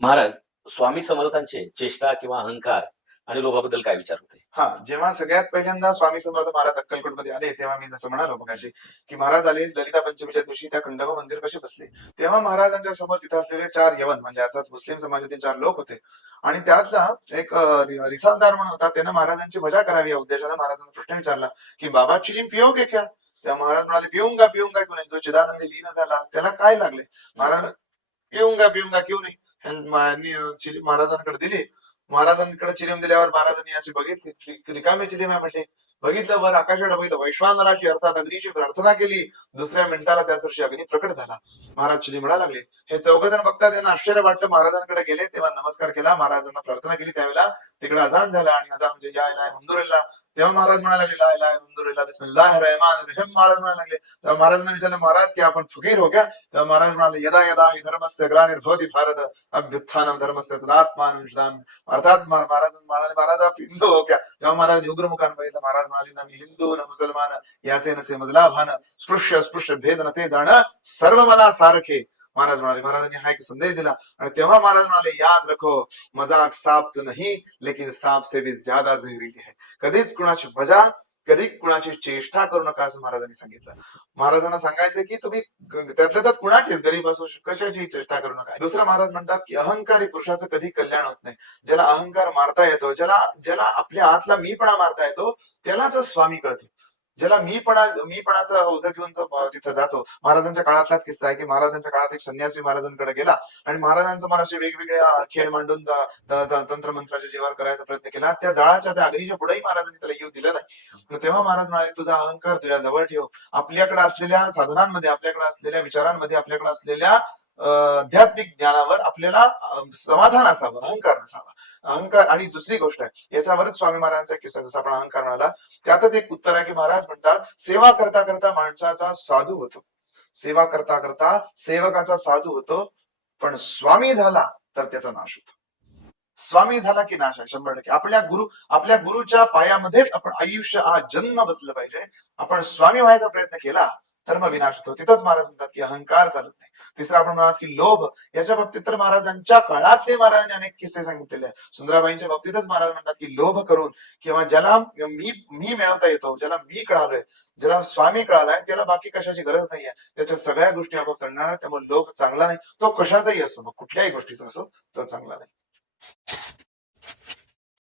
महाराज स्वामी समर्थांचे चेष्टा किंवा अहंकार आणि लोभाबद्दल काय विचार होते? हा जेव्हा सगळ्यात पहिल्यांदा स्वामी समर्थ महाराज अक्कलकोटमध्ये आले तेव्हा मी जसं म्हणालो मगाशी की महाराज आले ललिता पंचमीच्या दिवशी त्या खंडोबा मंदिर कसे बसले? तेव्हा महाराजांच्या समोर तिथे असलेले चार यवन म्हणजे अर्थात मुस्लिम समाजातील चार लोक होते. आणि त्यातला एक रिसालदार म्हणून होता त्यानं महाराजांची मजा करावी या उद्देशाने महाराजांना प्रश्न विचारला की बाबा चिलीम पिओगे क्या? त्या महाराज म्हणाले पिऊंगा पिऊंगा क्यों नाही जो चिदानंदी लीन झाला त्याला काय लागले? महाराज पिऊंगा पिऊंगा क्यों नाही? महाराजांकडे दिली. महाराजांकडे चिलीम दिल्यावर महाराजांनी अशी बघितली. रिकामे चिलीम आहे म्हटले. बघितलं वर आकाशाकडे बघितलं. वैश्वानराची अर्थात अग्नीची प्रार्थना केली. दुसऱ्या मिनिटाला त्या सरशी अग्नी प्रकट झाला. महाराज चिली म्हणा लागले हे चौघ जण बघतात त्यांना आश्चर्य वाटलं. महाराजांकडे गेले तेव्हा नमस्कार केला. महाराजांना प्रार्थना केली. त्यावेळेला तिकडे अजान झाला आणि अजान म्हणजे या इलाय मंदुरेला. तेव्हा महाराज म्हणायला लागले लाय इलाय मंदुरिल्ला बिस्मिल्लाह रहमान रहीम. महाराज म्हणायला लागले तेव्हा महाराजांना विचारलं महाराज की आपण फकीर हो क्या? तेव्हा महाराज म्हणाले यदा यदा हि धर्मस्य ग्लानिर्भवती भारत अभ्युत्थानम धर्मस्य तदात्मान अर्थात महाराज म्हणाले महाराज आप हिंदू हो क्या? तेव्हा महाराज उग्रमुखान बघितलं महाराज म्हणाले ना मी हिंदू न मुसलमान याचे नसे मजला भान स्पृश्य स्पृश्य भेद नसे जाण सर्व मला सारखे. महाराज म्हणाले महाराजांनी हा एक संदेश दिला. आणि तेव्हा महाराज म्हणाले याद रखो मजाक साप तो नहीं लेकिन साप से भी ज्यादा जहरीली है. कधीच कुणाची मजा कधी कुणाची चेष्टा करू नका असं महाराजांनी सांगितलं. महाराजांना सांगायचं की तुम्ही त्यातल्या त्यात कुणाचीच गरीब असो कशाची चेष्टा करू नका. दुसरं महाराज म्हणतात की अहंकारी पुरुषाचं कधी कल्याण होत नाही. ज्याला अहंकार मारता येतो ज्याला ज्याला आपल्या आतला मीपणा मारता येतो त्यालाच स्वामी कळतो ज्याला मीपणा मीपणाचा ओझ घेऊन तिथं जातो महाराजांच्या काळातलाच किस्सा आहे की महाराजांच्या काळात एक संन्यासी महाराजांकडे गेला आणि महाराजांसमोर असे वेगवेगळे खेळ मांडून त- त- तंत्रमंत्राचे जीवन करायचा प्रयत्न केला. त्या जाळाच्या त्या अग्नीच्या पुढेही महाराजांनी त्याला येऊ दिलं नाही. तेव्हा महाराज म्हणाले तुझा अहंकार तुझ्या जवळ ठेव. आपल्याकडे असलेल्या साधनांमध्ये आपल्याकडे असलेल्या विचारांमध्ये आपल्याकडे असलेल्या आध्यात्मिक ज्ञानावर आपल्याला समाधान असावं अहंकार नसावा. अहंकार आणि दुसरी गोष्ट आहे याच्यावरच स्वामी महाराजांचा किस्सा जसा आपण अहंकार म्हणाला त्यातच एक उत्तर आहे की महाराज म्हणतात सेवा करता करता माणसाचा साधू होतो. सेवा करता करता सेवकाचा साधू होतो पण स्वामी झाला तर त्याचा नाश होतो. स्वामी झाला की नाश आहे शंभर टक्के. आपल्या गुरु आपल्या गुरुच्या पायामध्येच आपण आयुष्य हा जन्म बसलं पाहिजे. आपण स्वामी व्हायचा प्रयत्न केला तर मग विनाश होतो. तिथंच महाराज म्हणतात की अहंकार चालत नाही. तिसरं आपण म्हणतात की लोभ याच्या बाबतीत तर महाराजांच्या काळातले महाराजांनी अनेक किस्से सांगितलेले आहेत. सुंदराबाईंच्या बाबतीतच महाराज म्हणतात की लोभ करून किंवा ज्याला मी मी मिळवता येतो ज्याला मी कळालोय ज्याला स्वामी कळालाय त्याला बाकी कशाची गरज नाहीये. त्याच्या सगळ्या गोष्टी आपोआप चढणार त्यामुळे लोभ चांगला नाही. तो कशाचाही असो मग कुठल्याही गोष्टीचा असो तो चांगला नाही.